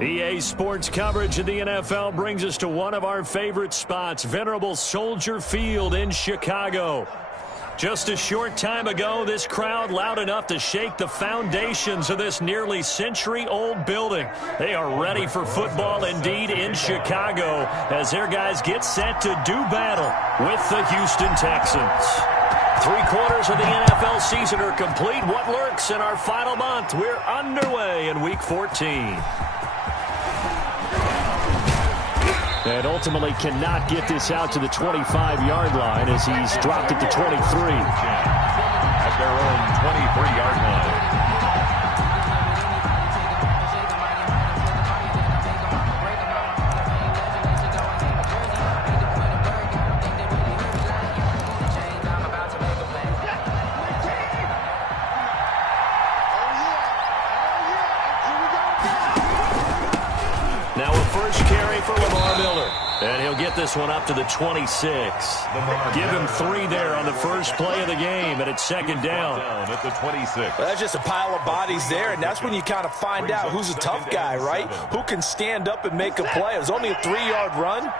EA Sports coverage of the NFL brings us to one of our favorite spots, venerable Soldier Field in Chicago. Just a short time ago, this crowd loud enough to shake the foundations of this nearly century-old building. They are ready for football indeed in Chicago as their guys get set to do battle with the Houston Texans. 3/4 of the NFL season are complete. What lurks in our final month? We're underway in Week 14. And ultimately cannot get this out to the 25-yard line as he's dropped it to 23. At their own 23-yard line. Now a first carry for Lamar Miller. And he'll get this one up to the 26. Give him 3 there on the first play of the game, and it's second down. At the 26. Well, that's just a pile of bodies there, and that's when you kind of find out who's a tough guy, right? Who can stand up and make a play. It was only a 3-yard run,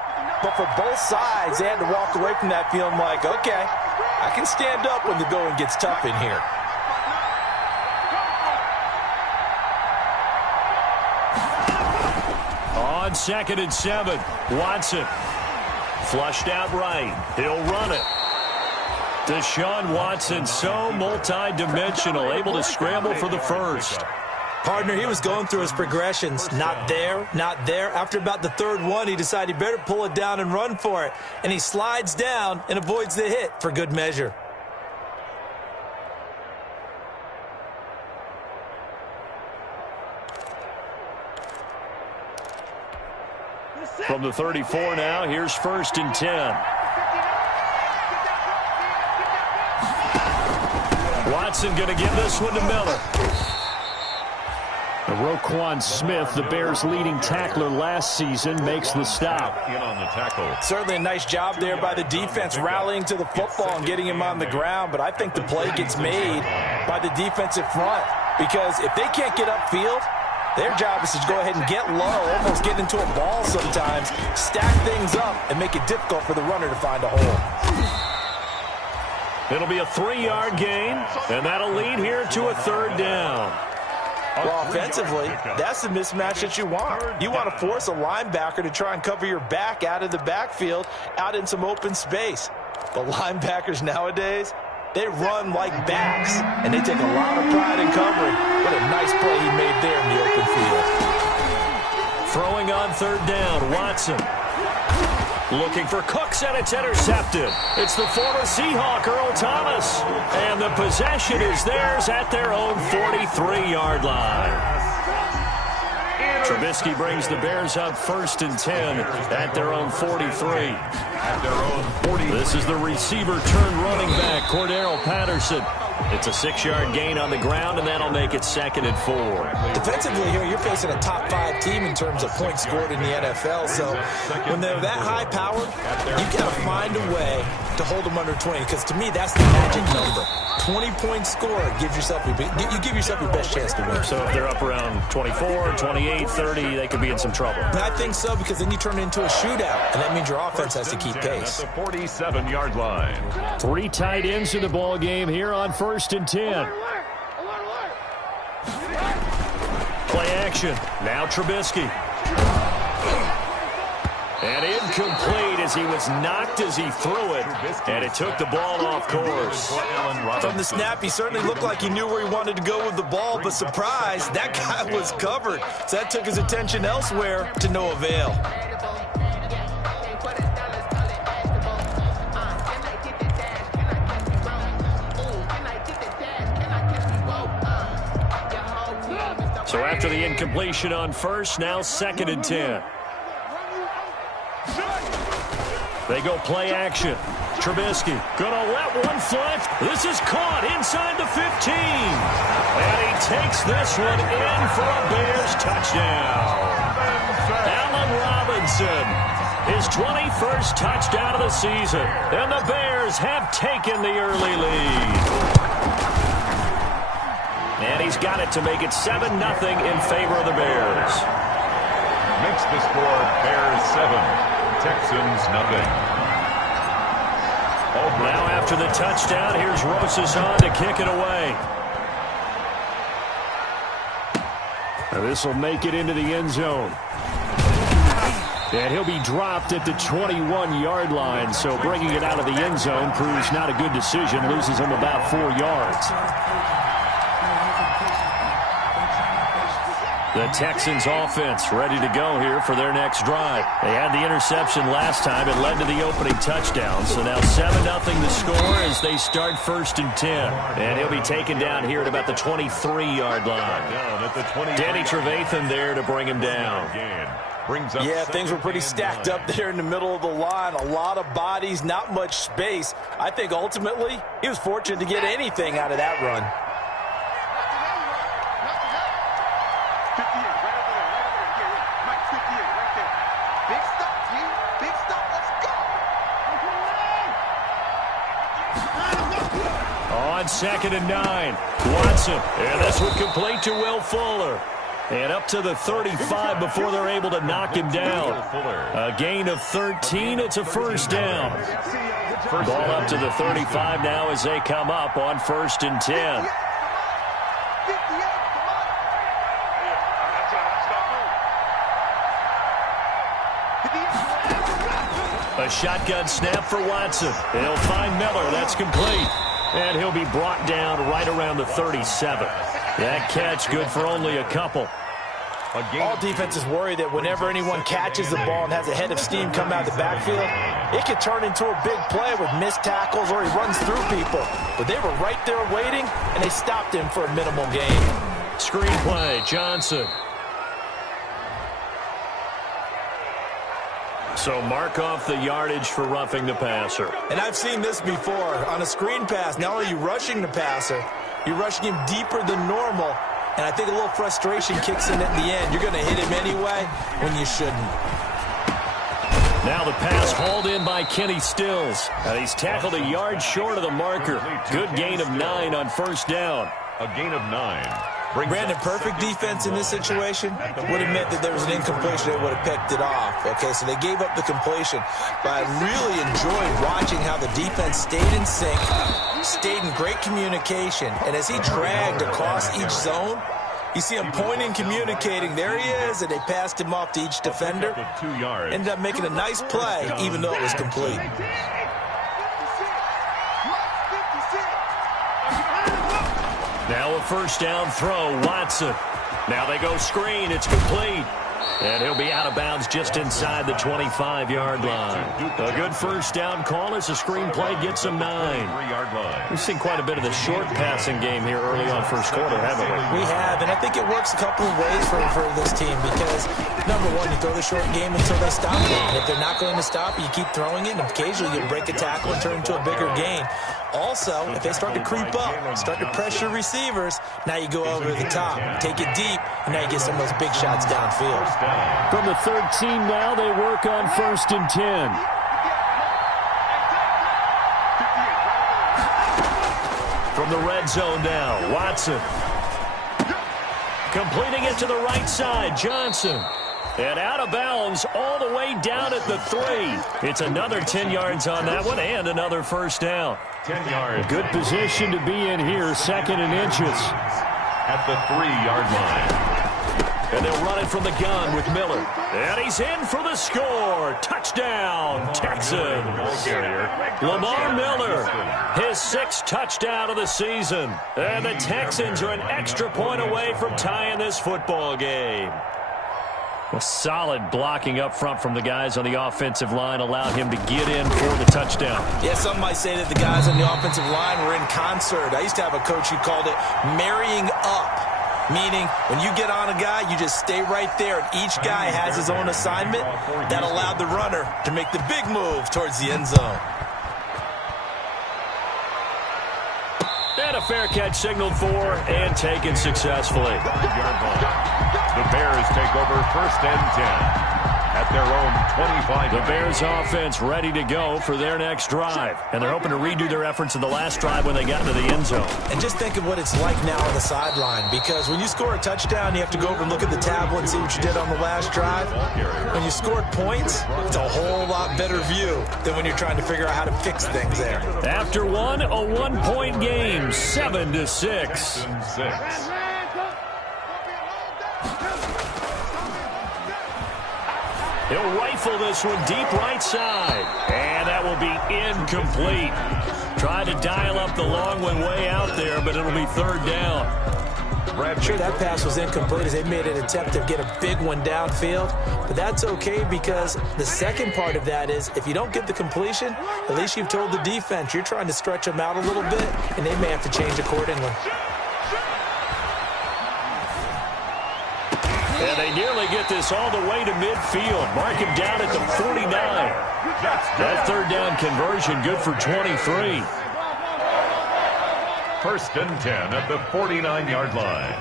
but for both sides, they had to walk away from that feeling like, okay, I can stand up when the going gets tough in here. On 2nd and 7, Watson. Flushed out right. He'll run it. Deshaun Watson, so multi-dimensional, able to scramble for the first. Partner, he was going through his progressions. Not there, not there. After about the third one, he decided he better pull it down and run for it. And he slides down and avoids the hit for good measure. From the 34 now, here's 1st and 10. Watson going to give this one to Miller. Roquan Smith, the Bears' leading tackler last season, makes the stop. In on the tackle. Certainly a nice job there by the defense rallying to the football and getting him on the ground, but I think the play gets made by the defensive front because if they can't get upfield, their job is to go ahead and get low, almost get into a ball sometimes, stack things up, and make it difficult for the runner to find a hole. It'll be a 3-yard gain, and that'll lead here to a 3rd down. Well, offensively, that's the mismatch that you want. You want to force a linebacker to try and cover your back out of the backfield, out in some open space. But linebackers nowadays, they run like backs, and they take a lot of pride in covering. What a nice play he made there in the open field. Throwing on 3rd down, Watson. Looking for Cooks, and it's intercepted. It's the former Seahawk, Earl Thomas. And the possession is theirs at their own 43-yard line. Trubisky brings the Bears up 1st and 10 at their own 43. At their own 40. This is the receiver turned running back, Cordero Patterson. It's a 6-yard gain on the ground, and that'll make it 2nd and 4. Defensively here, you're facing a top 5 team in terms of points scored in the NFL. So when they're that high powered, you got to find a way to hold them under 20. Because to me, that's the magic number. 20-point score gives yourself you give yourself your best chance to win. So if they're up around 24, 28, 30, they could be in some trouble. And I think so, because then you turn it into a shootout, and that means your offense has to keep pace. At the 47-yard line. 3 tight ends in the ball game here on 1st and 10. Play action. Now Trubisky. And incomplete as he was knocked as he threw it. And it took the ball off course. From the snap, he certainly looked like he knew where he wanted to go with the ball, but surprise, that guy was covered. So that took his attention elsewhere to no avail. So after the incompletion on 1st, now 2nd and 10. They go play action. Trubisky gonna let one fly. This is caught inside the 15. And he takes this one in for a Bears touchdown. Allen Robinson, his 21st touchdown of the season. And the Bears have taken the early lead. And he's got it to make it 7-0 in favor of the Bears. the score, Bears 7, Texans nothing. Now after the touchdown, here's Rosas on to kick it away. This will make it into the end zone. And he'll be dropped at the 21-yard line, so bringing it out of the end zone proves not a good decision, loses him about 4 yards. The Texans offense ready to go here for their next drive. They had the interception last time. It led to the opening touchdown. So now 7-0 the score as they start 1st and 10. And he'll be taken down here at about the 23-yard line. Danny Trevathan there to bring him down. Yeah, things were pretty stacked up there in the middle of the line. A lot of bodies, not much space. I think ultimately he was fortunate to get anything out of that run. On 2nd and 9, Watson. And this would complete to Will Fuller. And up to the 35 before they're able to knock him down. A gain of 13. It's a first down. Ball up to the 35 now as they come up on 1st and 10. A shotgun snap for Watson. He'll find Miller. That's complete. And he'll be brought down right around the 37. That catch good for only a couple. All defenses worry that whenever anyone catches the ball and has a head of steam come out of the backfield, it could turn into a big play with missed tackles or he runs through people. But they were right there waiting, and they stopped him for a minimal gain. Screen play, Johnson. So mark off the yardage for roughing the passer. And I've seen this before. On a screen pass, not only are you rushing the passer, you're rushing him deeper than normal. And I think a little frustration kicks in at the end. You're going to hit him anyway when you shouldn't. Now the pass hauled in by Kenny Stills. And he's tackled a yard short of the marker. Good gain of 9 on 1st down. A gain of 9. Brandon, perfect defense in this situation would have meant that there was an incompletion. They would have picked it off. Okay, so they gave up the completion. But I really enjoyed watching how the defense stayed in sync, stayed in great communication. And as he dragged across each zone, you see him pointing, communicating. There he is, and they passed him off to each defender. Ended up making a nice play, even though it was complete. Now a first down throw, Watson. Now they go screen, it's complete. And he'll be out of bounds just inside the 25-yard line. A good first down call as the screen play gets him 9. 3-yard line. We've seen quite a bit of the short passing game here early on 1st quarter, haven't we? We have, and I think it works a couple of ways for this team because, number one, you throw the short game until they stop it. And if they're not going to stop it, you keep throwing it, and occasionally you'll break a tackle and turn into a bigger gain. Also, if they start to creep up, start to pressure receivers, now you go over the top, take it deep, and now you get some of those big shots downfield. From the 13 now, they work on 1st and 10. From the red zone now, Watson. Completing it to the right side, Johnson. And out of bounds all the way down at the 3. It's another 10 yards on that one and another first down. 10 yards. Good position to be in here, 2nd and inches. At the 3-yard line. And they'll run it from the gun with Miller. And he's in for the score. Touchdown, Texans. Lamar Miller, his 6th touchdown of the season. And the Texans are an extra point away from tying this football game. A solid blocking up front from the guys on the offensive line allowed him to get in for the touchdown. Yeah, some might say that the guys on the offensive line were in concert. I used to have a coach who called it marrying up, meaning when you get on a guy, you just stay right there, and each guy has his own assignment. That allowed the runner to make the big move towards the end zone. And a fair catch signaled for and taken successfully. The Bears take over 1st and 10. at their own 25. The Bears offense ready to go for their next drive. And they're hoping to redo their efforts in the last drive when they got into the end zone. And just think of what it's like now on the sideline, because when you score a touchdown, you have to go over and look at the tablet and see what you did on the last drive. When you scored points, it's a whole lot better view than when you're trying to figure out how to fix things there. After one, a one-point game, 7-6. He'll rifle this one deep right side. And that will be incomplete. Tried to dial up the long one way out there, but it'll be third down. Sure, that pass was incomplete as they made an attempt to get a big one downfield. But that's okay, because the second part of that is if you don't get the completion, at least you've told the defense you're trying to stretch them out a little bit, and they may have to change accordingly. And they nearly get this all the way to midfield. Mark him down at the 49. That third down conversion good for 23. First and 10 at the 49-yard line.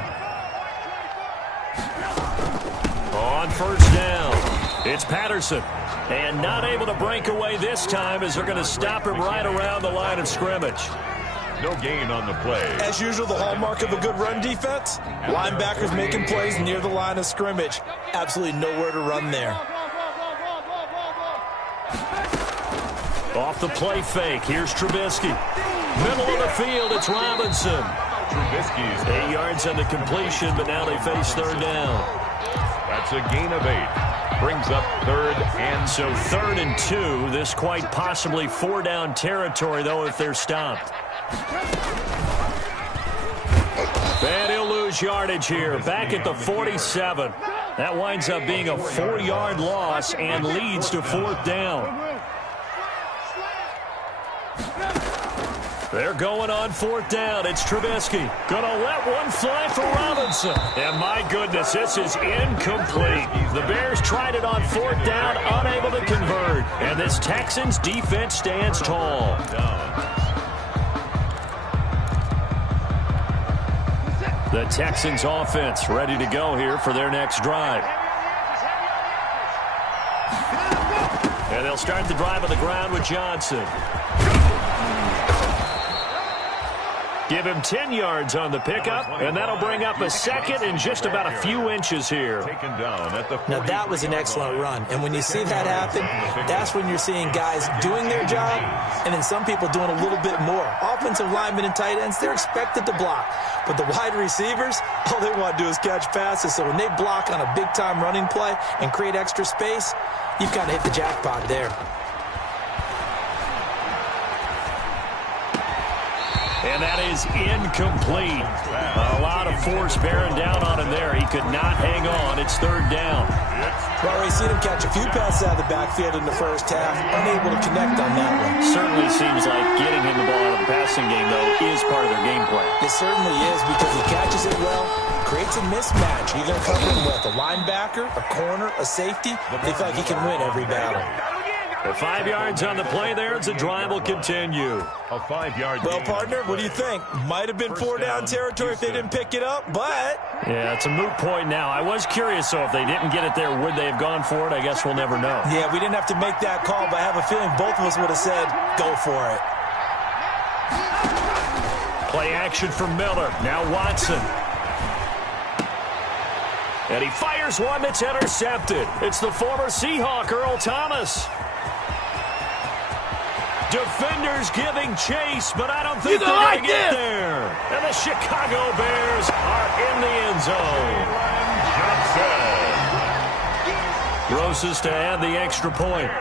On first down, it's Patterson. And not able to break away this time as they're going to stop him right around the line of scrimmage. No gain on the play. As usual, the hallmark of a good run defense, linebackers making plays near the line of scrimmage. Absolutely nowhere to run there. Off the play fake, here's Trubisky. Middle of the field, it's Robinson. Trubisky's 8 yards on the completion, but now they face third down. That's a gain of 8. Brings up third and so 3rd and 2. This quite possibly 4-down territory, though, if they're stopped. And he'll lose yardage here. Back at the 47. That winds up being a 4-yard loss and leads to 4th down. They're going on 4th down. It's Trubisky. Gonna let one fly for Robinson. And my goodness, this is incomplete. The Bears tried it on 4th down, unable to convert. And this Texans defense stands tall. The Texans offense ready to go here for their next drive. And they'll start the drive on the ground with Johnson. Give him 10 yards on the pickup, and that'll bring up a second and just about a few inches here. Now, that was an excellent run, and when you see that happen, that's when you're seeing guys doing their job, and then some people doing a little bit more. Offensive linemen and tight ends, they're expected to block, but the wide receivers, all they want to do is catch passes, so when they block on a big-time running play and create extra space, you've kind of hit the jackpot there. And that is incomplete. A lot of force bearing down on him there. He could not hang on. It's 3rd down. Well, we've seen him catch a few passes out of the backfield in the first half. Unable to connect on that one. Certainly seems like getting him the ball out of the passing game, though, is part of their game plan. It certainly is, because he catches it well, creates a mismatch. You're going to cover him with a linebacker, a corner, a safety. They feel like he can win every battle. The 5 yards on the play there as the drive will continue. A 5-yard Well, partner, what do you think? Might have been 4-down territory if they didn't pick it up, but... Yeah, it's a moot point now. I was curious, so if they didn't get it there, would they have gone for it? I guess we'll never know. Yeah, we didn't have to make that call, but I have a feeling both of us would have said, go for it. Play action from Miller. Now Watson. And he fires one that's intercepted. It's the former Seahawk, Earl Thomas. Defenders giving chase, but I don't think they're going to get there. And the Chicago Bears are in the end zone. Grosses to add the extra point.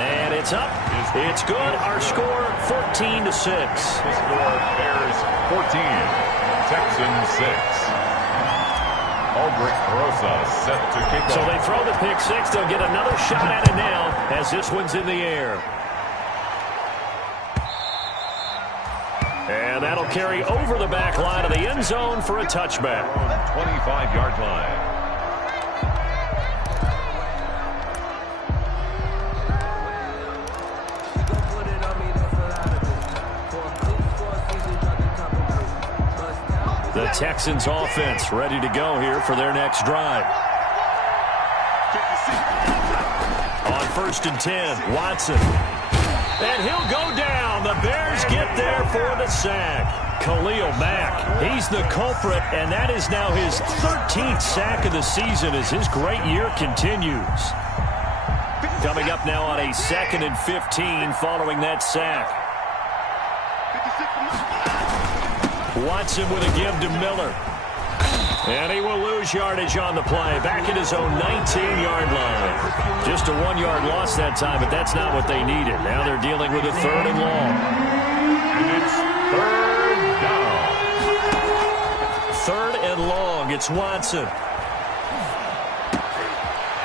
And it's up. It's good. Our score, 14-6. The score, Bears 14, Texans 6. Albrecht Rosa set to kick off. So they throw the pick six. They'll get another shot at it now as this one's in the air. And that'll carry over the back line of the end zone for a touchback. 25-yard line. The Texans offense ready to go here for their next drive. On 1st and 10, Watson. And he'll go down. The Bears get there for the sack. Khalil Mack, he's the culprit, and that is now his 13th sack of the season as his great year continues. Coming up now on a 2nd and 15 following that sack. Watson with a give to Miller. And he will lose yardage on the play. Back at his own 19-yard line. Just a 1-yard loss that time, but that's not what they needed. Now they're dealing with a 3rd and long. And it's 3rd down. 3rd and long. It's Watson.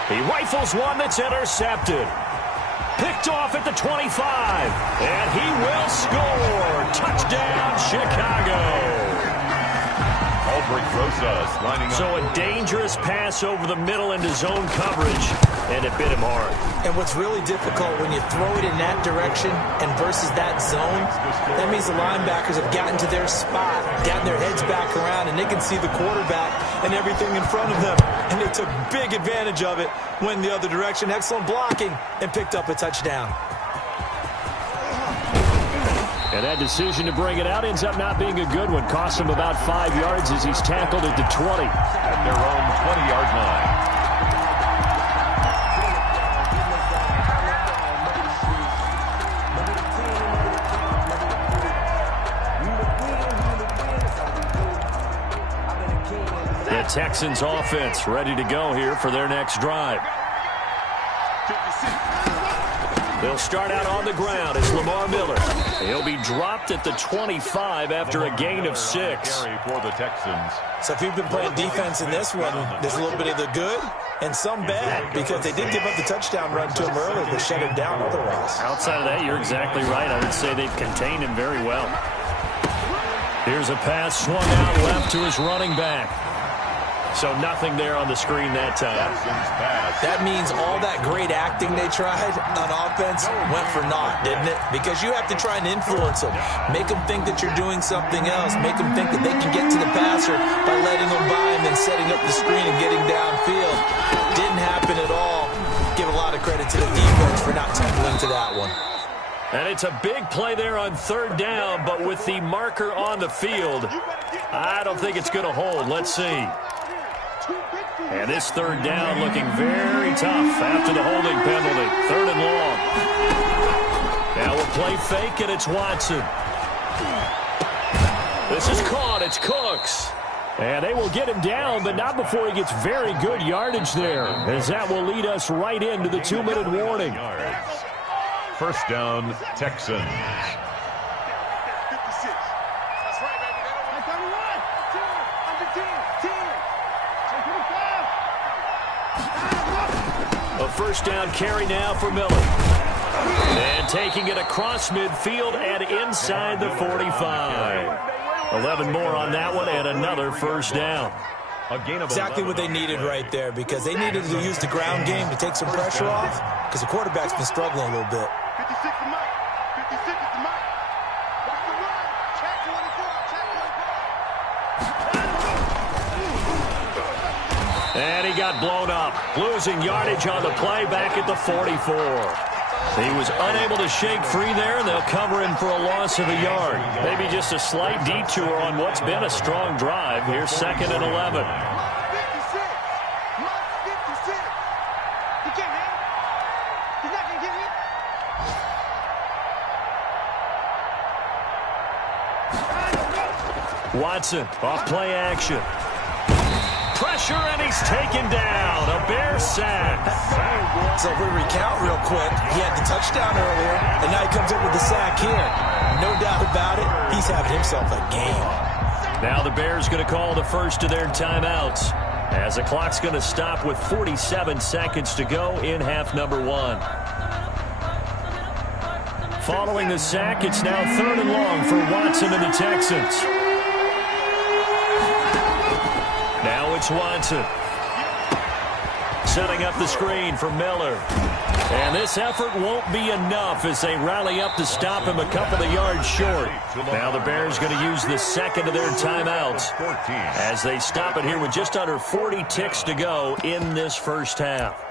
He rifles one that's intercepted. Picked off at the 25. And he will score. Touchdown, Chicago. So a dangerous pass over the middle into zone coverage, and it bit him hard. And what's really difficult when you throw it in that direction and versus that zone, that means the linebackers have gotten to their spot, gotten their heads back around, and they can see the quarterback and everything in front of them. And they took big advantage of it, went the other direction, excellent blocking, and picked up a touchdown. And that decision to bring it out ends up not being a good one. Costs him about 5 yards as he's tackled at the 20. At their own 20-yard line. The Texans offense ready to go here for their next drive. They'll start out on the ground. It's Lamar Miller. He'll be dropped at the 25 after a gain of 6. For the Texans. So if you've been playing defense in this one, there's a little bit of the good and some bad, because they did give up the touchdown run to him earlier, but shut him down otherwise. Outside of that, you're exactly right. I would say they've contained him very well. Here's a pass swung out left to his running back. So nothing there on the screen that time. That means all that great acting they tried on offense went for naught, didn't it? Because you have to try and influence them. Make them think that you're doing something else. Make them think that they can get to the passer by letting them by him and setting up the screen and getting downfield. Didn't happen at all. Give a lot of credit to the defense for not tumbling to that one. And it's a big play there on 3rd down, but with the marker on the field, I don't think it's going to hold. Let's see. And this 3rd down looking very tough after the holding penalty. 3rd and long. Now we'll play fake, and it's Watson. This is caught. It's Cooks. And they will get him down, but not before he gets very good yardage there, as that will lead us right into the 2-minute warning. 1st down, Texans. A 1st down carry now for Miller. And taking it across midfield and inside the 45. 11 more on that one and another 1st down. Exactly what they needed right there, because they needed to use the ground game to take some pressure off, because the quarterback's been struggling a little bit. And he got blown up, losing yardage on the play back at the 44. He was unable to shake free there, and they'll cover him for a loss of a yard. Maybe just a slight detour on what's been a strong drive. Here's 2nd and 11. Watson, off play action. Pressure, and he's taken down. A Bear sack. So if we recount real quick, he had the touchdown earlier, and now he comes up with the sack here. No doubt about it, he's having himself a game. Now the Bears going to call the first of their timeouts, as the clock's going to stop with 47 seconds to go in half number 1. Following the sack, it's now 3rd and long for Watson and the Texans. Now it's Watson. Setting up the screen for Miller. And this effort won't be enough as they rally up to stop him a couple of yards short. Now the Bears going to use the second of their timeouts as they stop it here with just under 40 ticks to go in this first half.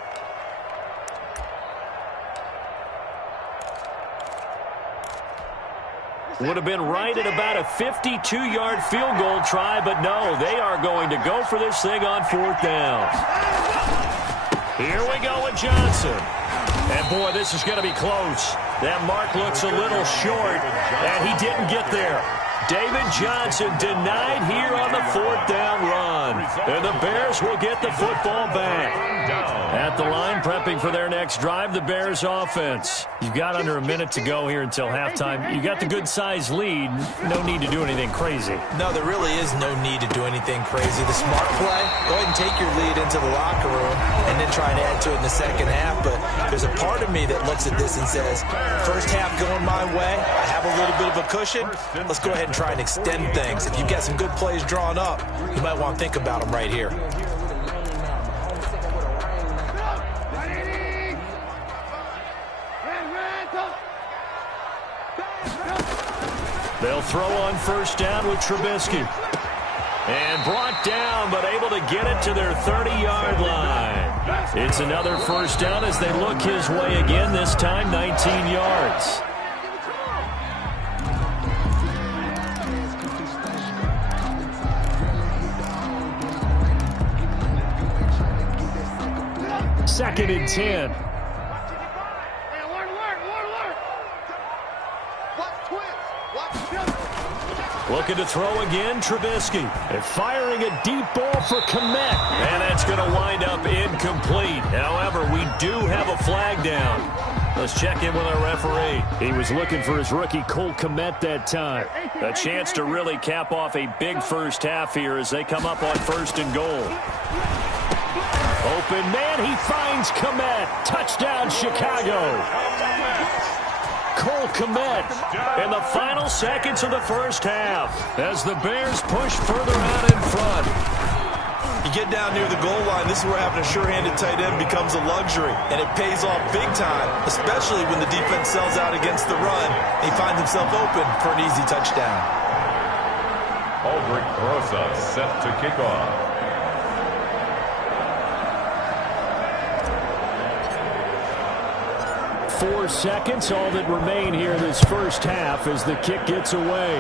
Would have been right at about a 52-yard field goal try, but no, they are going to go for this thing on fourth down. Here we go with Johnson. And, boy, this is going to be close. That mark looks a little short, and he didn't get there. David Johnson denied here on the fourth down run. And the Bears will get the football back. At the line, prepping for their next drive, the Bears offense. You've got under a minute to go here until halftime. You got the good-sized lead. No need to do anything crazy. No, there really is no need to do anything crazy. The smart play, go ahead and take your lead into the locker room and then try and add to it in the second half. But there's a part of me that looks at this and says, first half going my way, I have a little bit of a cushion. Let's go ahead and try and extend things. If you've got some good plays drawn up, you might want to think about them right here. They'll throw on first down with Trubisky. And brought down, but able to get it to their 30-yard line. It's another first down as they look his way again, this time 19 yards. Second and 10. Looking to throw again, Trubisky. And firing a deep ball for Kmet. And that's going to wind up incomplete. However, we do have a flag down. Let's check in with our referee. He was looking for his rookie Cole Kmet that time. A chance to really cap off a big first half here as they come up on first and goal. Open man, he finds Kmet. Touchdown, Chicago. Cole Kmet in the final seconds of the first half as the Bears push further out in front. You get down near the goal line, this is where having a sure-handed tight end becomes a luxury, and it pays off big time, especially when the defense sells out against the run. He finds himself open for an easy touchdown. Aldrich Rosa set to kick off. 4 seconds, all that remain here this first half as the kick gets away.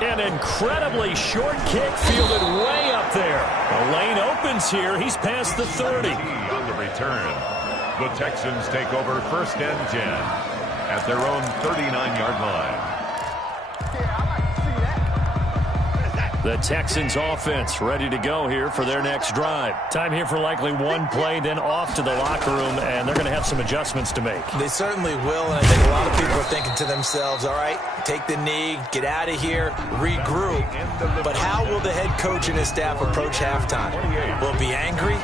An incredibly short kick fielded way up there. The lane opens here. He's past the 30. On the return, the Texans take over first and 10 at their own 39-yard line. The Texans offense ready to go here for their next drive. Time here for likely one play, then off to the locker room, and they're going to have some adjustments to make. They certainly will, and I think a lot of people are thinking to themselves, all right, take the knee, get out of here, regroup. But how will the head coach and his staff approach halftime? Will it be angry?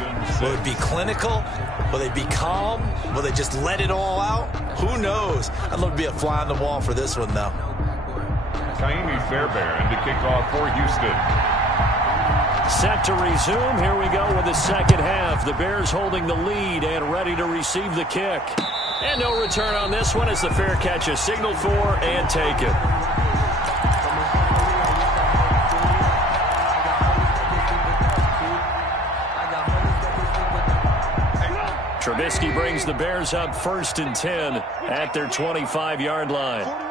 Will it be clinical? Will they be calm? Will they just let it all out? Who knows? I'd love to be a fly on the wall for this one, though. Kaimi Fairbairn to kick off for Houston. Set to resume. Here we go with the second half. The Bears holding the lead and ready to receive the kick. And no return on this one as the fair catch is signaled for and taken. Trubisky brings the Bears up first and 10 at their 25-yard line.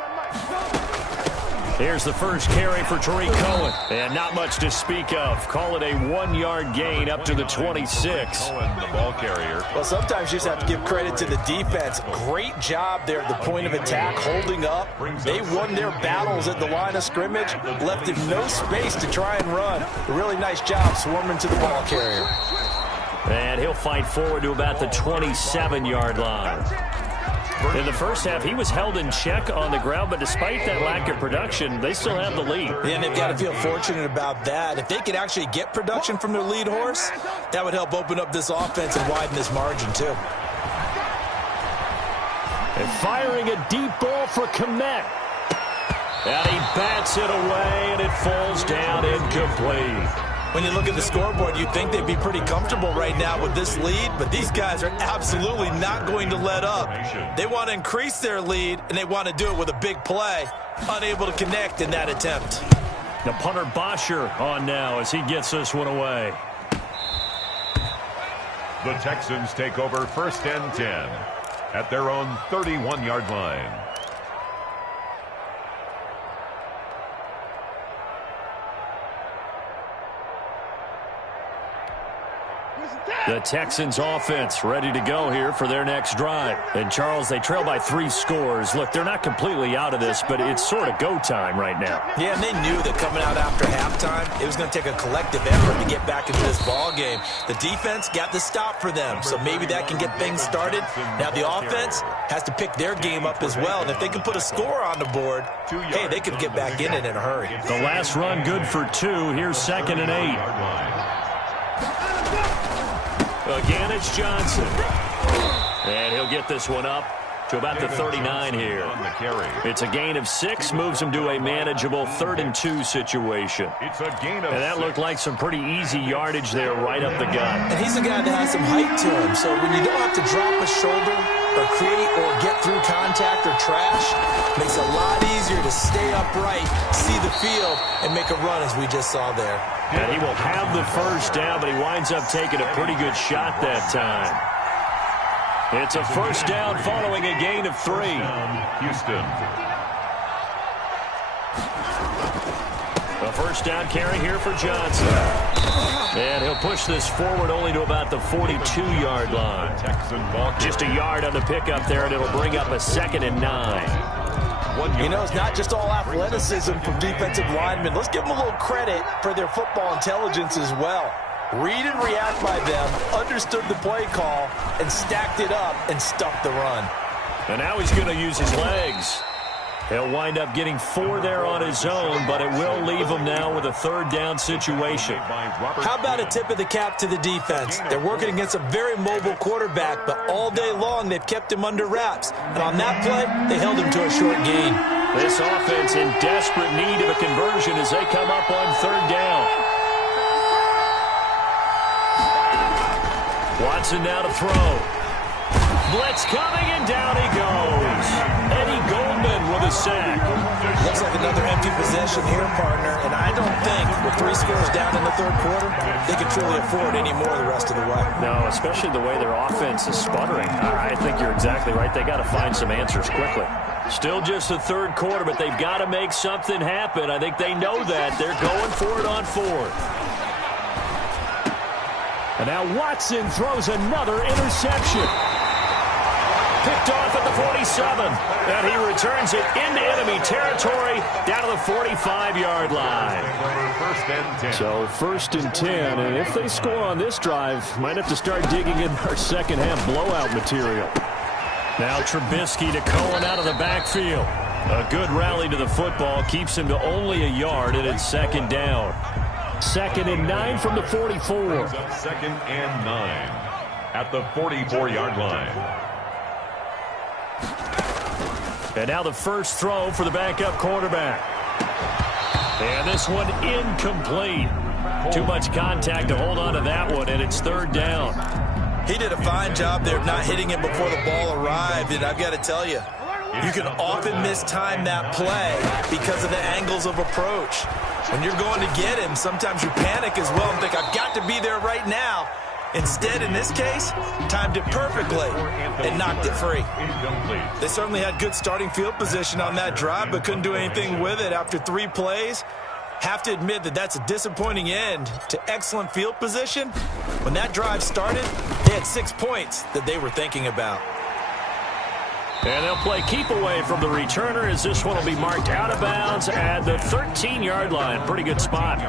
Here's the first carry for Tariq Cohen. And not much to speak of. Call it a 1-yard gain up to the 26. Cohen, the ball carrier. Well, sometimes you just have to give credit to the defense. Great job there at the point of attack, holding up. They won their battles at the line of scrimmage, left him no space to try and run. A really nice job swarming to the ball carrier. And he'll fight forward to about the 27-yard line. In the first half, he was held in check on the ground, but despite that lack of production, they still have the lead. And they've got to feel fortunate about that. If they could actually get production from their lead horse, that would help open up this offense and widen this margin, too. And firing a deep ball for Kmet. And he bats it away, and it falls down incomplete. When you look at the scoreboard, you'd think they'd be pretty comfortable right now with this lead, but these guys are absolutely not going to let up. They want to increase their lead, and they want to do it with a big play. Unable to connect in that attempt. The punter Bosher on now as he gets this one away. The Texans take over 1st and 10 at their own 31-yard line. The Texans offense ready to go here for their next drive. And, Charles, they trail by 3 scores. Look, they're not completely out of this, but it's sort of go time right now. Yeah, and they knew that coming out after halftime, it was going to take a collective effort to get back into this ball game. The defense got the stop for them, so maybe that can get things started. Now the offense has to pick their game up as well, and if they can put a score on the board, hey, they could get back in it in a hurry. The last run good for 2. Here's 2nd and 8. Again, it's Johnson. And he'll get this one up to about the 39 here. It's a gain of 6, moves him to a manageable 3rd and 2 situation. And that looked like some pretty easy yardage there right up the gut. And he's a guy that has some height to him, so when you don't have to drop a shoulder or create or get through contact or trash, makes it a lot easier to stay upright, see the field, and make a run as we just saw there. And he will have the first down, but he winds up taking a pretty good shot that time. It's a first down following a gain of 3. Houston. A first down carry here for Johnson. And he'll push this forward only to about the 42-yard line. Just a yard on the pickup there, and it'll bring up a 2nd and 9. You know, it's not just all athleticism from defensive linemen. Let's give them a little credit for their football intelligence as well. Read and react by them, understood the play call, and stacked it up and stuffed the run. And now he's going to use his legs. He'll wind up getting 4 there on his own, but it will leave him now with a 3rd down situation. How about a tip of the cap to the defense? They're working against a very mobile quarterback, but all day long they've kept him under wraps. And on that play, they held him to a short gain. This offense in desperate need of a conversion as they come up on 3rd down. Watson now to throw. Blitz coming, and down he goes. Eddie Goldman with a sack. Looks like another empty possession here, partner, and I don't think with 3 scores down in the 3rd quarter, they can truly afford any more the rest of the way. No, especially the way their offense is sputtering. I think you're exactly right. They got to find some answers quickly. Still just the 3rd quarter, but they've got to make something happen. I think they know that. They're going for it on 4th. And now Watson throws another interception. Picked off at the 47. And he returns it into enemy territory down to the 45-yard line. So 1st and 10. And if they score on this drive, might have to start digging in our second-half blowout material. Now Trubisky to Cohen out of the backfield. A good rally to the football keeps him to only a yard, and it's 2nd down. 2nd and 9 from the 44. 2nd and 9 at the 44-yard line. And now the first throw for the backup quarterback. And this one incomplete. Too much contact to hold on to that one, and it's 3rd down. He did a fine job there of not hitting him before the ball arrived, and I've got to tell you, you can often mistime that play because of the angles of approach. When you're going to get him, sometimes you panic as well and think, I've got to be there right now. Instead, in this case, timed it perfectly and knocked it free. They certainly had good starting field position on that drive, but couldn't do anything with it after 3 plays. Have to admit that that's a disappointing end to excellent field position. When that drive started, they had 6 points that they were thinking about. And they'll play keep away from the returner as this one will be marked out of bounds at the 13-yard line. Pretty good spot.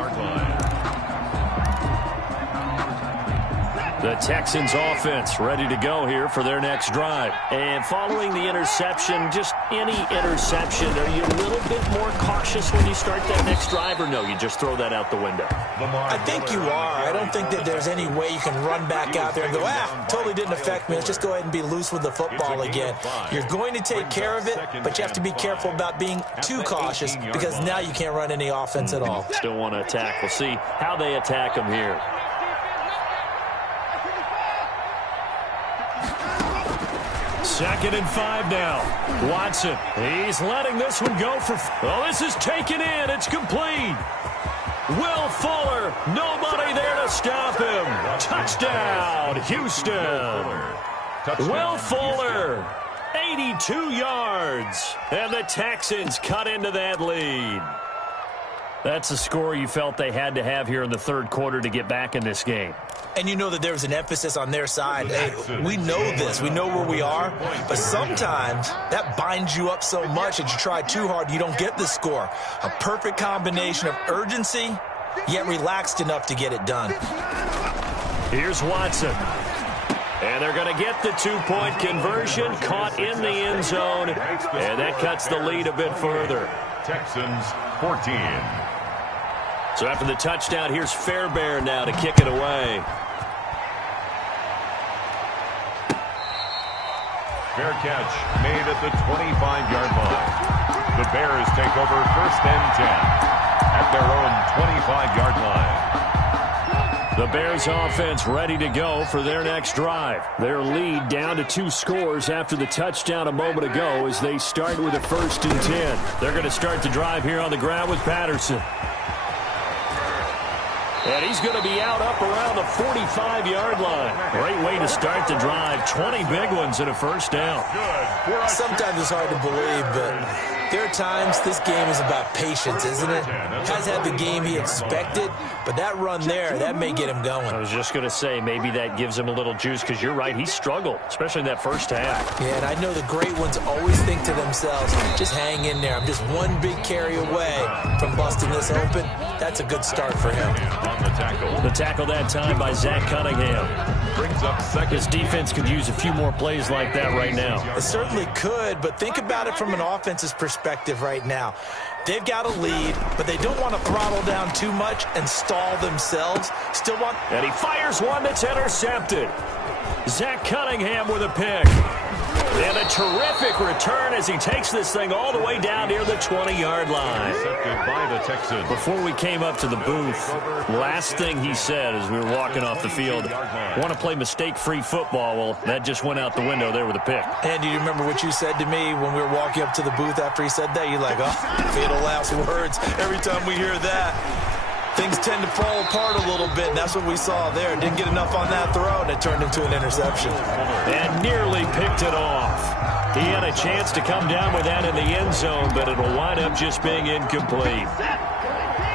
The Texans offense ready to go here for their next drive. And following the interception, just any interception, are you a little bit more cautious when you start that next drive, or no, you just throw that out the window? I think you are. I don't think that there's any way you can run back out there and go, totally didn't affect me. Let's just go ahead and be loose with the football again. You're going to take care of it, but you have to be careful about being too cautious because now you can't run any offense at all. Still want to attack. We'll see how they attack them here. Second and 5 now. Watson, he's letting this one go for... Oh, this is taken in. It's complete. Will Fuller, nobody there to stop him. Touchdown, Houston. Will Fuller, 82 yards. And the Texans cut into that lead. That's a score you felt they had to have here in the third quarter to get back in this game. And you know that there was an emphasis on their side. Hey, we know this. We know where we are. But sometimes that binds you up so much that you try too hard, you don't get the score. A perfect combination of urgency, yet relaxed enough to get it done. Here's Watson. And they're going to get the two-point conversion, caught in the end zone. And that cuts the lead a bit further. Texans 14. So after the touchdown, here's Fairbairn now to kick it away. Fair catch made at the 25-yard line. The Bears take over first and 10 at their own 25-yard line. The Bears offense ready to go for their next drive. Their lead down to 2 scores after the touchdown a moment ago as they start with a first and 10. They're going to start the drive here on the ground with Patterson. And he's going to be out up around the 45-yard line. Great way to start the drive. 20 big ones and a first down. Sometimes it's hard to believe, but there are times this game is about patience, isn't it? Has had the game he expected, but that run there, that may get him going. I was just going to say, maybe that gives him a little juice, because you're right, he struggled, especially in that first half. Yeah, and I know the great ones always think to themselves, just hang in there. I'm just one big carry away from busting this open. That's a good start for him. On the tackle. The tackle that time by Zach Cunningham. Brings up second. His defense could use a few more plays like that right now. It certainly could, but think about it from an offense's perspective right now. They've got a lead, but they don't want to throttle down too much and stall themselves. Still want... And he fires one that's intercepted. Zach Cunningham with a pick. And a terrific return as he takes this thing all the way down near the 20-yard line. By the Texans. Before we came up to the booth, last thing he said as we were walking off the field, want to play mistake-free football. Well, that just went out the window there with a pick. And do you remember what you said to me when we were walking up to the booth after he said that? You're like, oh, fatal last words. Every time we hear that, things tend to fall apart a little bit, and that's what we saw there. Didn't get enough on that throw, and it turned into an interception. And nearly picked it off. He had a chance to come down with that in the end zone, but it'll wind up just being incomplete.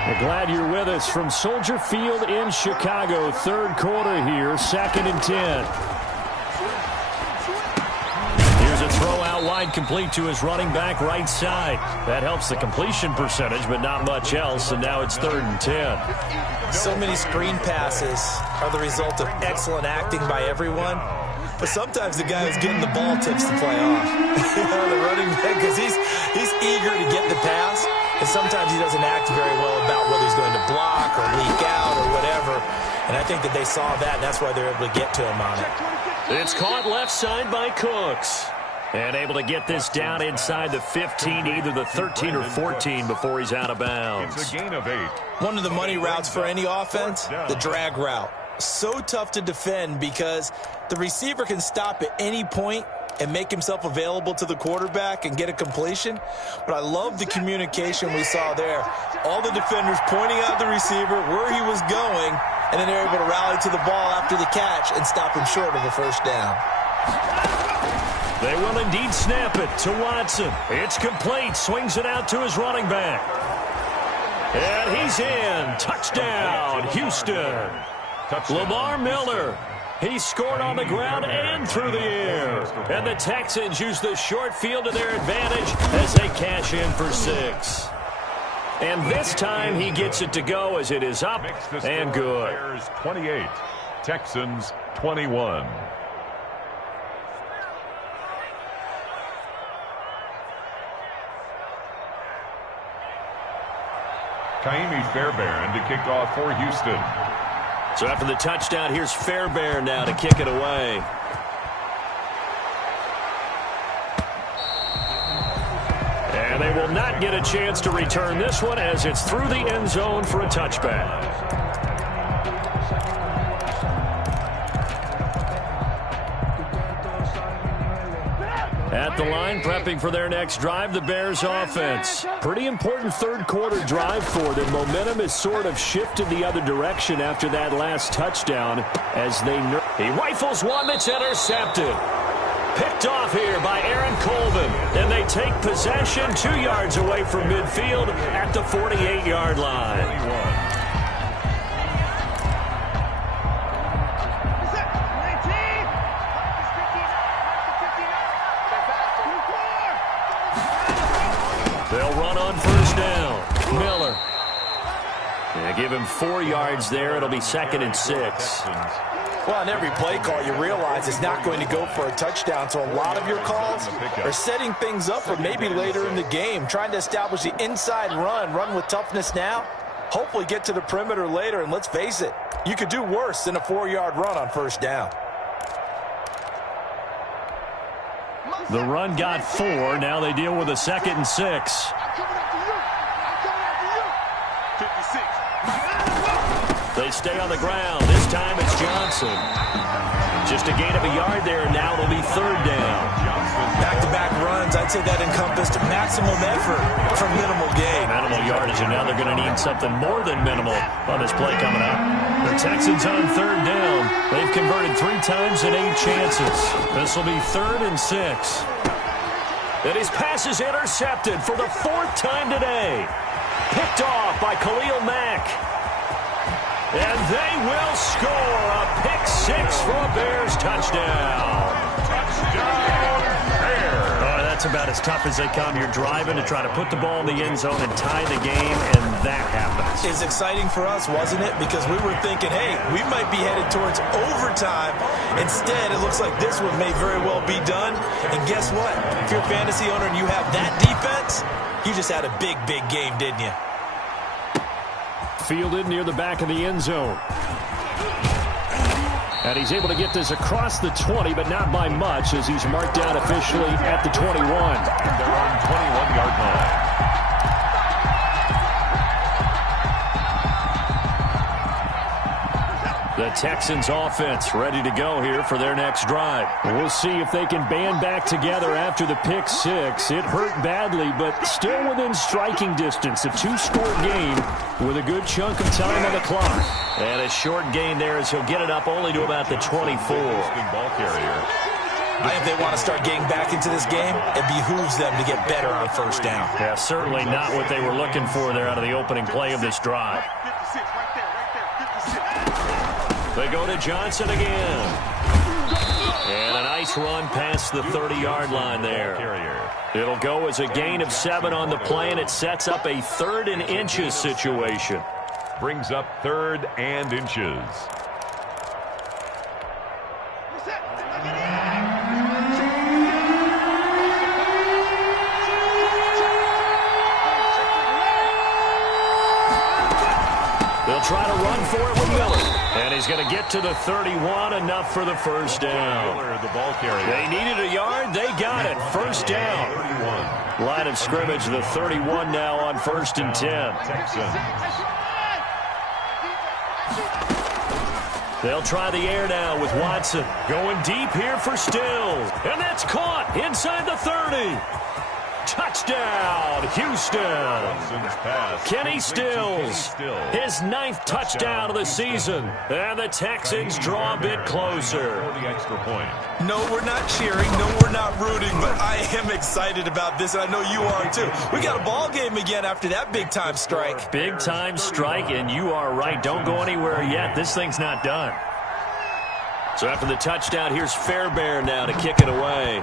We're glad you're with us from Soldier Field in Chicago. Third quarter here, 2nd and 10. Here's a throw out wide, complete to his running back right side. That helps the completion percentage, but not much else, and now it's 3rd and 10. So many screen passes are the result of excellent acting by everyone, but sometimes the guy who's getting the ball tips the play off. The running back, because he's eager to get the pass, and sometimes he doesn't act very well about whether he's going to block or leak out or whatever, and I think that they saw that, and that's why they're able to get to him on it. It's caught left side by Cooks. And able to get this down inside the 15, either the 13 or 14 before he's out of bounds. It's a gain of 8. One of the money routes for any offense, the drag route. So tough to defend because the receiver can stop at any point and make himself available to the quarterback and get a completion. But I love the communication we saw there. All the defenders pointing out the receiver, where he was going, and then they're able to rally to the ball after the catch and stop him short of a first down. They will indeed snap it to Watson. It's complete. Swings it out to his running back. And he's in. Touchdown, Houston. Lamar Miller. He scored on the ground and through the air. And the Texans use the short field to their advantage as they cash in for 6. And this time he gets it to go as it is up and good. Bears 28, Texans 21. Kaimi Fairbairn to kick off for Houston. So after the touchdown, here's Fairbairn now to kick it away. And they will not get a chance to return this one as it's through the end zone for a touchback. At the line, prepping for their next drive, the Bears offense. Pretty important third quarter drive for them. Momentum has sort of shifted the other direction after that last touchdown as he rifles one that's intercepted. Picked off here by Aaron Colvin. And they take possession 2 yards away from midfield at the 48-yard line. They'll run on first down. Miller. Yeah, give him 4 yards there. It'll be 2nd and 6. Well, on every play call, you realize it's not going to go for a touchdown. So a lot of your calls are setting things up for maybe later in the game, trying to establish the inside run with toughness now, hopefully get to the perimeter later. And let's face it, you could do worse than a 4-yard run on first down. The run got 4. Now they deal with a 2nd and 6. They stay on the ground. This time it's Johnson. Just a gain of a yard there. Now it'll be 3rd down. Back-to-back runs, I'd say that encompassed maximum effort for minimal gain. Minimal yardage, and now they're going to need something more than minimal on this play coming up. The Texans on 3rd down. They've converted 3 times in 8 chances. This will be 3rd and 6. And his pass is intercepted for the 4th time today. Picked off by Khalil Mack. And they will score a pick 6 for a Bears touchdown. Touchdown, Bears. Oh, that's about as tough as they come. You're driving to try to put the ball in the end zone and tie the game, and that happens. It's exciting for us, wasn't it? Because we were thinking, hey, we might be headed towards overtime. Instead, it looks like this one may very well be done. And guess what? If you're a fantasy owner and you have that defense, you just had a big, big game, didn't you? Fielded near the back of the end zone. And he's able to get this across the 20, but not by much, as he's marked down officially at the 21. They're on 21-yard line. The Texans offense ready to go here for their next drive. We'll see if they can band back together after the pick 6. It hurt badly, but still within striking distance. A 2-score game with a good chunk of time on the clock. And a short gain there as he'll get it up only to about the 24. Ball carrier. I think they want to start getting back into this game. It behooves them to get better on first down. Yeah, certainly not what they were looking for there out of the opening play of this drive. They go to Johnson again. And a nice run past the 30-yard line there. It'll go as a gain of 7 on the play, and it sets up a 3rd and inches situation. Brings up 3rd and inches. They'll try to run for it with Miller. And he's going to get to the 31, enough for the first down. Miller, the ball carrier. They needed a yard. They got it. First down. 31. Line of scrimmage, the 31 now on 1st and 10. Texans. They'll try the air now with Watson. Going deep here for Stills. And that's caught inside the 30. Touchdown, Houston. Kenny Stills, his 9th touchdown of the season. And the Texans draw a bit closer. The extra point. No, we're not cheering. No, we're not rooting. But I am excited about this, and I know you are too. We got a ball game again after that big-time strike. Big-time strike, and you are right. Don't go anywhere yet. This thing's not done. So after the touchdown, here's Fairbairn now to kick it away.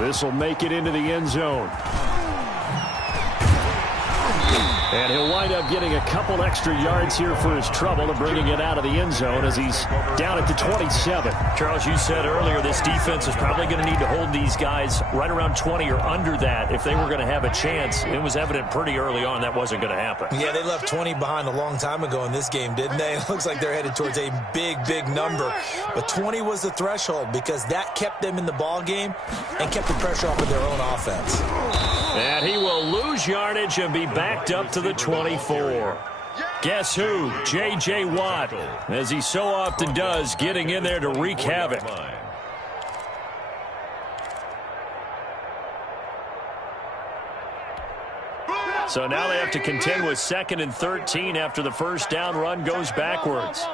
This will make it into the end zone. And he'll wind wind up getting a couple extra yards here for his trouble and bringing it out of the end zone as he's down at the 27. Charles, you said earlier this defense is probably going to need to hold these guys right around 20 or under that if they were going to have a chance. It was evident pretty early on that wasn't going to happen. Yeah, they left 20 behind a long time ago in this game, didn't they? It looks like they're headed towards a big number. But 20 was the threshold because that kept them in the ball game and kept the pressure off of their own offense. And he will lose yardage and be backed up to the 24. Guess who? J.J. Watt, as he so often does, getting in there to wreak havoc. So now they have to contend with 2nd and 13 after the first down run goes backwards.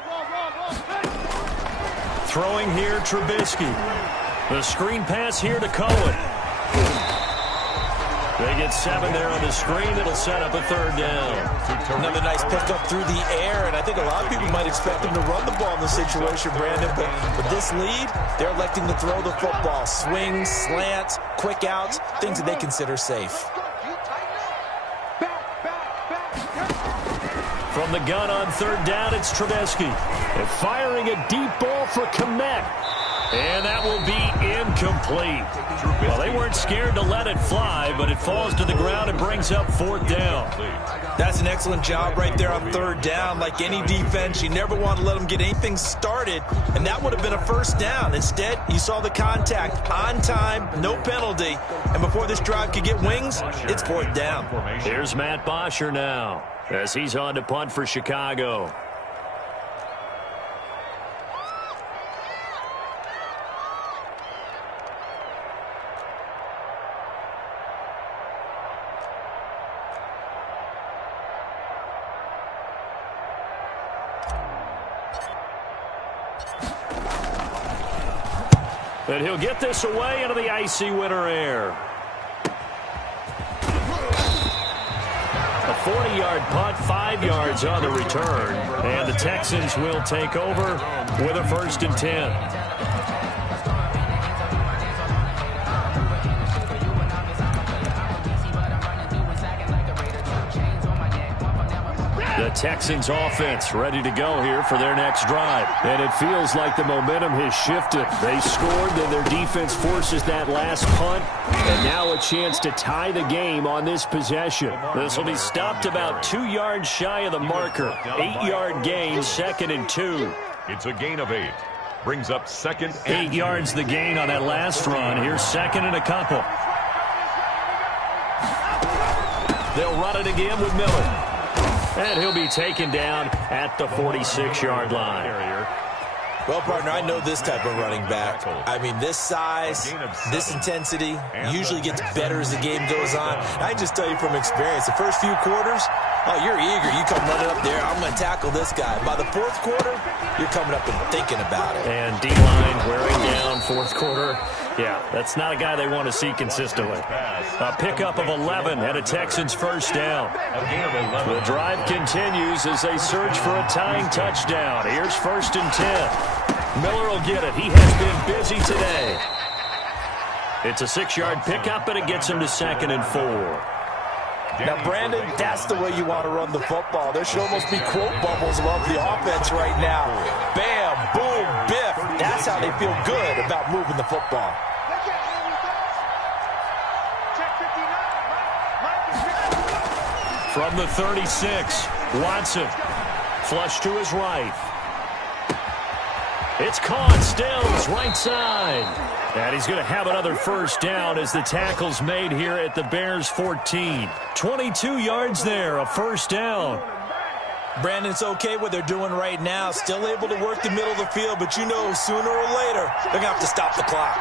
Throwing here, Trubisky. The screen pass here to Cohen. They get 7 there on the screen. It'll set up a 3rd down. Another nice pickup through the air, and I think a lot of people might expect him to run the ball in this situation, Brandon. But with this lead, they're electing to throw the football. Swings, slants, quick outs, things that they consider safe. From the gun on 3rd down, it's Trubisky. They're firing a deep ball for Kmet. And that will be incomplete. Well, they weren't scared to let it fly, but it falls to the ground and brings up 4th down. That's an excellent job right there on 3rd down. Like any defense, you never want to let them get anything started, and that would have been a 1st down. Instead, you saw the contact on time, no penalty, and before this drive could get wings, it's 4th down. Here's Matt Bosher now as he's on to punt for Chicago. And he'll get this away into the icy winter air. A 40-yard punt, 5 yards on the return. And the Texans will take over with a 1st and 10. The Texans offense ready to go here for their next drive. And it feels like the momentum has shifted. They scored, then their defense forces that last punt. And now a chance to tie the game on this possession. This will be stopped about 2 yards shy of the marker. 8-yard gain, 2nd and 2. It's a gain of 8. Brings up 2nd and 8 yards the gain on that last run. Here's 2nd and a couple. They'll run it again with Miller. And he'll be taken down at the 46-yard line. Well, partner, I know this type of running back. I mean, this size, this intensity usually gets better as the game goes on. I can just tell you from experience, the first few quarters, oh, you're eager. You come running up there, I'm going to tackle this guy. By the 4th quarter, you're coming up and thinking about it. And D-line wearing down 4th quarter. Yeah, that's not a guy they want to see consistently. A pickup of 11 and a Texans 1st down. The drive continues as they search for a tying touchdown. Here's 1st and 10. Miller will get it. He has been busy today. It's a 6-yard pickup, and it gets him to 2nd and 4. Now, Brandon, that's the way you want to run the football. There should almost be quote bubbles above the offense right now. Bam, boom, biff. That's how they feel good about moving the football. From the 36, Watson. Flush to his right. It's caught, Stills, right side. And he's going to have another 1st down as the tackle's made here at the Bears 14. 22 yards there, a 1st down. Brandon, it's okay what they're doing right now. Still able to work the middle of the field, but you know sooner or later they're going to have to stop the clock.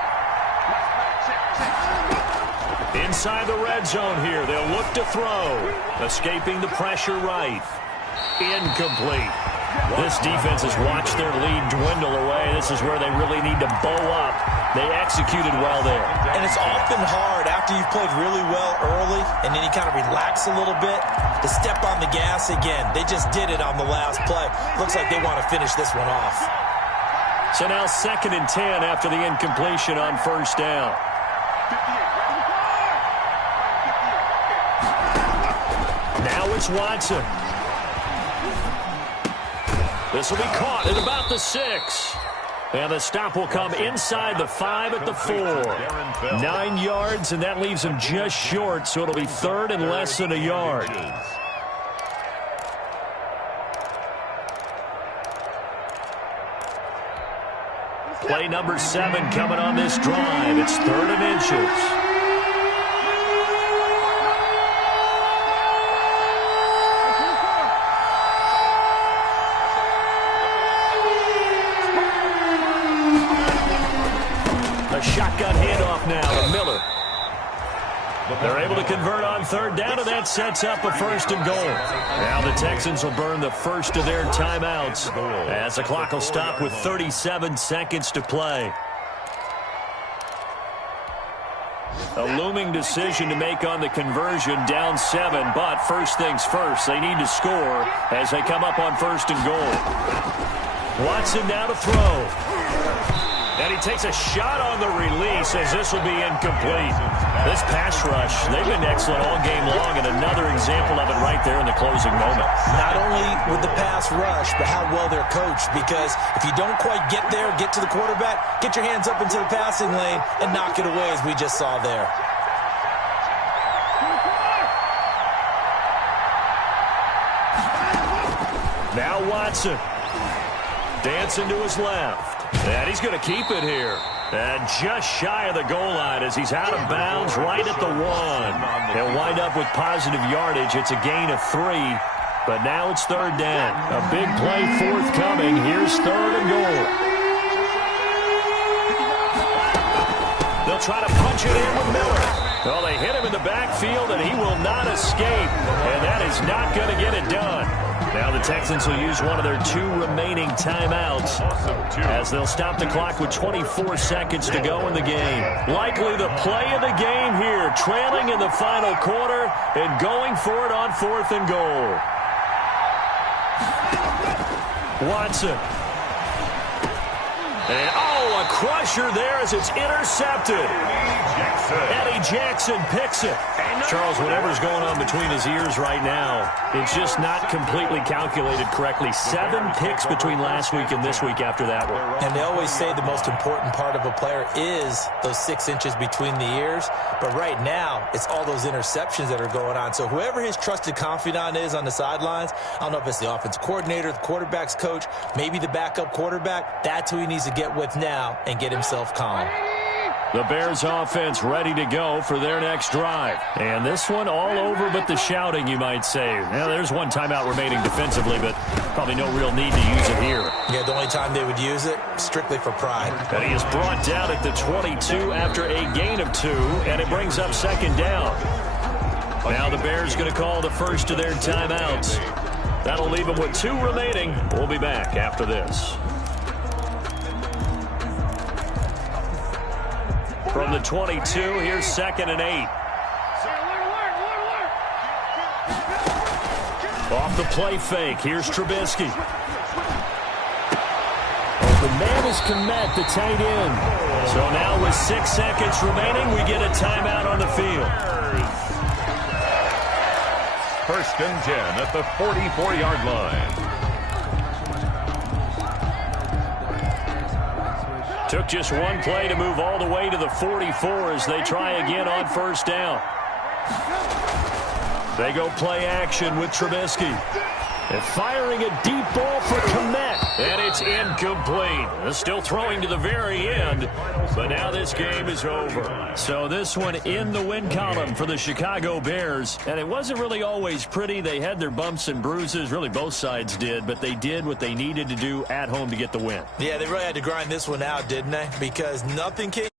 Inside the red zone here, they'll look to throw. Escaping the pressure right. Incomplete. This defense has watched their lead dwindle away. This is where they really need to bow up. They executed well there. And it's often hard after you've played really well early and then you kind of relax a little bit to step on the gas again. They just did it on the last play. Looks like they want to finish this one off. So now 2nd and 10 after the incompletion on 1st down. Now it's Watson. This will be caught at about the 6. And the stop will come inside the 5 at the 4. 9 yards, and that leaves him just short, so it'll be 3rd and less than a yard. Play number 7 coming on this drive. It's 3rd and inches. A shotgun handoff now to Miller. They're able to convert on 3rd down, and that sets up a 1st and goal. Now the Texans will burn the first of their timeouts as the clock will stop with 37 seconds to play. A looming decision to make on the conversion, down 7, but first things first, they need to score as they come up on 1st and goal. Watson now to throw. And he takes a shot on the release as this will be incomplete. This pass rush, they've been excellent all game long, and another example of it right there in the closing moment. Not only with the pass rush, but how well they're coached, because if you don't quite get there, get to the quarterback, get your hands up into the passing lane and knock it away as we just saw there. Now Watson. Dancing to his left. And he's going to keep it here. And just shy of the goal line as he's out of bounds right at the 1. He'll wind up with positive yardage. It's a gain of 3. But now it's 3rd down. A big play forthcoming. Here's 3rd and goal. They'll try to punch it in with Miller. Well, they hit him in the backfield, and he will not escape. And that is not going to get it done. Now the Texans will use one of their 2 remaining timeouts as they'll stop the clock with 24 seconds to go in the game. Likely the play of the game here, trailing in the final quarter and going for it on 4th and goal. Watson. And, a crusher there as it's intercepted. Eddie Jackson picks it. Charles, whatever's going on between his ears right now, it's just not completely calculated correctly. 7 picks between last week and this week after that one. And they always say the most important part of a player is those 6 inches between the ears. But right now, it's all those interceptions that are going on. So whoever his trusted confidant is on the sidelines, I don't know if it's the offensive coordinator, the quarterback's coach, maybe the backup quarterback, that's who he needs to get with now and get himself calm. The Bears offense ready to go for their next drive. And this one all over but the shouting, you might say. Now, there's one timeout remaining defensively, but probably no real need to use it here. Yeah, the only time they would use it, strictly for pride. And he is brought down at the 22 after a gain of 2, and it brings up 2nd down. Now the Bears going to call the first of their timeouts. That'll leave them with 2 remaining. We'll be back after this. From the 22, here's 2nd and 8. Off the play fake, here's Trubisky. The man is Komet, the tight end. So now with 6 seconds remaining, we get a timeout on the field. 1st and 10 at the 44-yard line. Took just one play to move all the way to the 44 as they try again on 1st down. They go play action with Trubisky. And firing a deep ball for Komet. And it's incomplete. Still throwing to the very end. But now this game is over. So this one in the win column for the Chicago Bears. And it wasn't really always pretty. They had their bumps and bruises. Really both sides did. But they did what they needed to do at home to get the win. Yeah, they really had to grind this one out, didn't they? Because nothing came.